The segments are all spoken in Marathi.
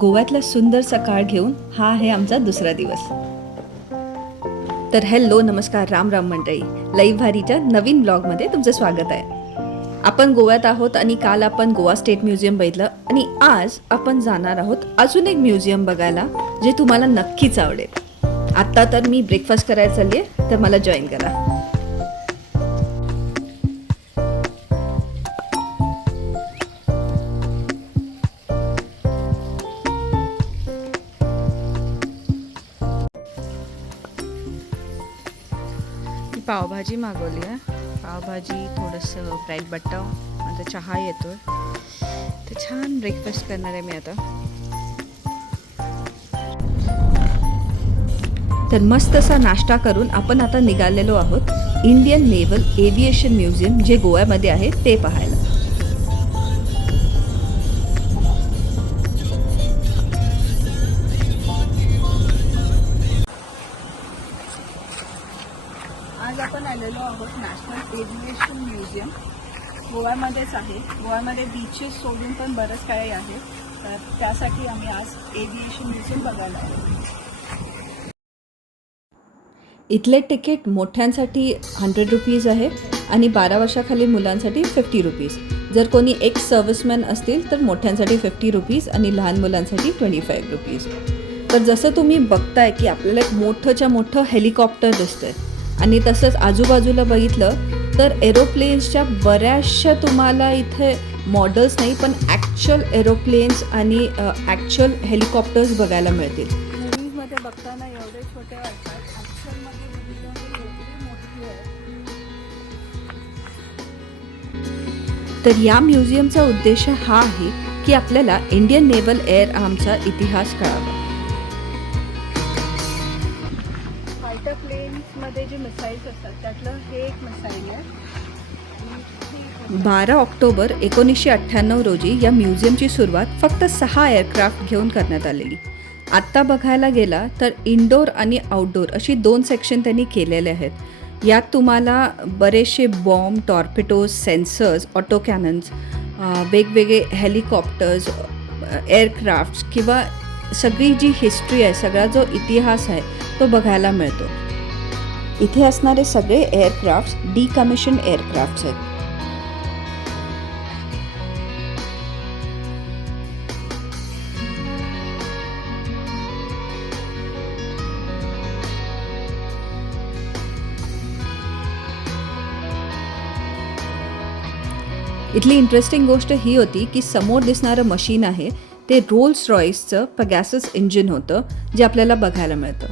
गोव्यातला सुंदर सकाळ घेऊन हा आहे आमचा दुसरा दिवस. तर हॅलो, नमस्कार, राम राम मंडळी. लाईव्ह भारीच्या नवीन ब्लॉगमध्ये तुमचं स्वागत आहे. आपण गोव्यात आहोत आणि काल आपण गोवा स्टेट म्युझियम बघितलं आणि आज आपण जाणार आहोत अजून एक म्युझियम बघायला जे तुम्हाला नक्कीच आवडेल. आत्ता तर मी ब्रेकफास्ट करायला चालली आहे, तर मला जॉईन करा. पावभाजी मागवली आहे. पावभाजी, थोडंसं ब्रेड बटर, आता चहा येतोय. तर छान ब्रेकफास्ट करणार आहे मी आता. तर मस्त असा नाश्ता करून आपण आता निघालेलो आहोत इंडियन नेव्हल एव्हिएशन म्युझियम जे गोव्यामध्ये आहे ते पाहायला. आज आपण आलेलो आहोत नॅशनल एव्हिएशन म्युझियम. गोव्यामध्येच आहे. गोव्यामध्ये बीचेस सोडून पण बरंच काही आहे, तर त्यासाठी आम्ही आज एव्हिएशन म्युझियम बघायला आलो. इथले तिकीट मोठ्यांसाठी 100 रुपीज आहे आणि 12 वर्षाखाली मुलांसाठी 50 रुपीज. जर कोणी एक्स सर्व्हिसमॅन असतील तर मोठ्यांसाठी 50 रुपीज आणि लहान मुलांसाठी 25 रुपीज. तर जसं तुम्ही बघताय की आपल्याला एक मोठंच्या मोठं हेलिकॉप्टर दिसतंय आणि तसंच आजूबाजूला बघितलं तर एरोप्लेन्सच्या बऱ्याचशा तुम्हाला इथे मॉडेल्स नाही पण ॲक्च्युअल एरोप्लेन्स आणि ॲक्च्युअल हेलिकॉप्टर्स बघायला मिळतील. मूवीजमध्ये बघताना एवढे छोटे असतात, ॲक्च्युअलमध्ये मोठी आहे. तर या म्युझियमचा उद्देश हा आहे की आपल्याला इंडियन नेव्हल एअर आर्मचा इतिहास कळावा. फायटर प्लेन्समध्ये जे मिसाईल्स असतात त्यातलं हे एक मिसाईल आहे. 12 ऑक्टोबर 1998 रोजी या म्युझियमची सुरुवात फक्त 6 एअरक्राफ्ट घेऊन करण्यात आलेली. आत्ता बघायला गेला तर इनडोअर आणि आउटडोअर अशी 2 सेक्शन त्यांनी केलेले आहेत. यात तुम्हाला बरेचसे बॉम्ब, टॉर्पिडोज, सेन्सर्स, ऑटो कॅनन्स, वेगवेगळे हेलिकॉप्टर्स, एअरक्राफ्ट्स किंवा सगळी जी हिस्ट्री आहे, सगळा जो इतिहास आहे तो बघायला मिळतो. इथे असणारे सगळे एअरक्राफ्ट्स डिकमिशन एअरक्राफ्ट्स आहेत. इथली इंटरेस्टिंग गोष्ट ही होती की समोर दिसणारं मशीन आहे ते रोल्स रॉईसचं पेगासस इंजिन होतं जे आपल्याला बघायला मिळतं.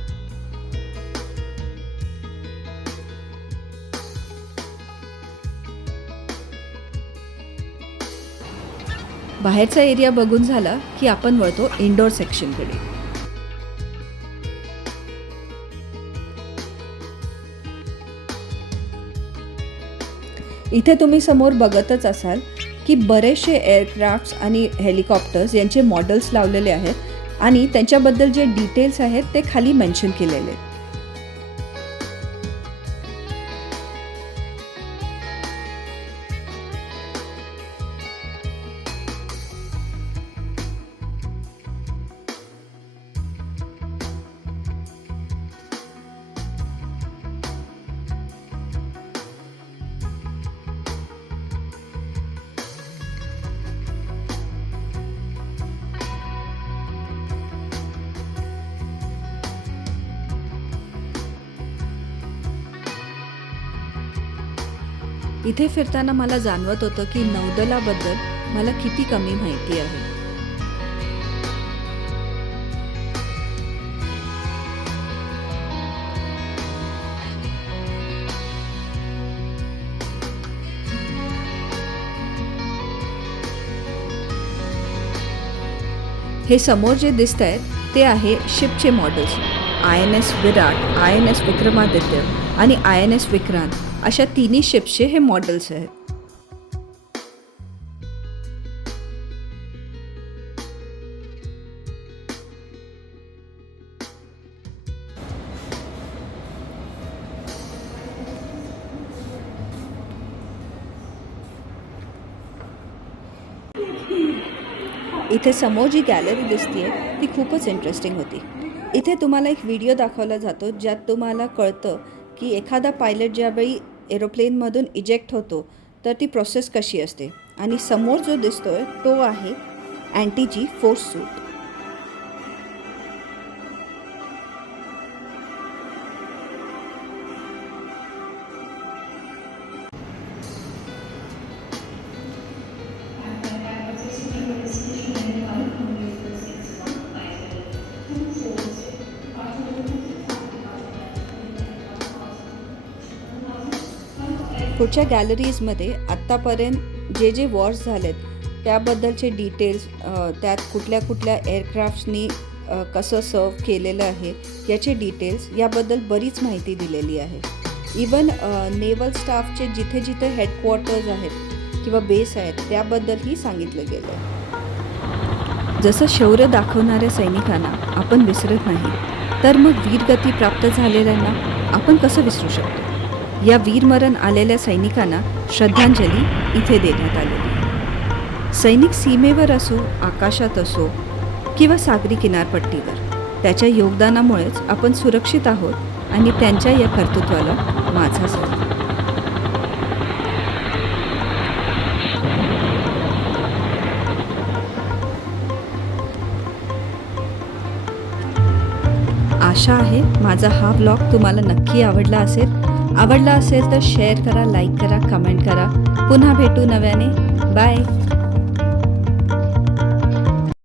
बाहेरचा एरिया बघून झाला की आपण वळतो इनडोअर सेक्शनकडे. इथे तुम्ही समोर बघतच असाल की बरेचसे एअरक्राफ्ट्स आणि हेलिकॉप्टर्स यांचे मॉडेल्स लावलेले आहेत आणि त्यांच्याबद्दल जे डिटेल्स आहेत ते खाली मेन्शन केलेले आहेत. इथे फिरताना मला जाणवत होतं की नौदलाबद्दल मला किती कमी माहिती आहे. हे समोर जे दिसत आहेत ते आहे शिपचे मॉडेल्स. INS विराट, INS विक्रमादित्य आणि INS विक्रांत अशा तिन्ही शिप्सचे हे मॉडेल्स आहेत. इथे समोर जी गॅलरी दिसते ती खूपच इंटरेस्टिंग होती. इथे तुम्हाला एक व्हिडिओ दाखवला जातो ज्यात तुम्हाला कळतं की एखादा पायलट ज्यावेळी एरोप्लेनमधून इजेक्ट होतो तर ती प्रोसेस कशी असते. आणि समोर जो दिसतोय तो आहे अँटी-जी फोर्स सूट. पुढच्या गॅलरीजमध्ये आत्तापर्यंत जे वॉर्स झालेत त्याबद्दलचे डिटेल्स, त्यात कुठल्या कुठल्या एअरक्राफ्ट्सनी कसं सर्व केलेलं आहे याचे डिटेल्स, याबद्दल बरीच माहिती दिलेली आहे. इवन नेव्हल स्टाफचे जिथे जिथे हेडक्वार्टर्स आहेत किंवा बेस आहेत त्याबद्दलही सांगितलं गेलं आहे. जसं शौर्य दाखवणाऱ्या सैनिकांना आपण विसरत नाही तर मग वीरगती प्राप्त झालेल्यांना आपण कसं विसरू शकतो. या वीरमरण आलेल्या सैनिकांना श्रद्धांजली इथे देण्यात आलेली आहे. सैनिक सीमेवर असो, आकाशात असो किंवा सागरी किनारपट्टीवर, त्याच्या योगदानामुळेच आपण सुरक्षित आहोत आणि त्यांच्या या कर्तृत्वाला माझा सलाम. आशा आहे माझा हा व्लॉग तुम्हाला नक्की आवडला असेल तर शेअर करा, लाईक करा, कमेंट करा. पुन्हा भेटू नव्याने. बाय.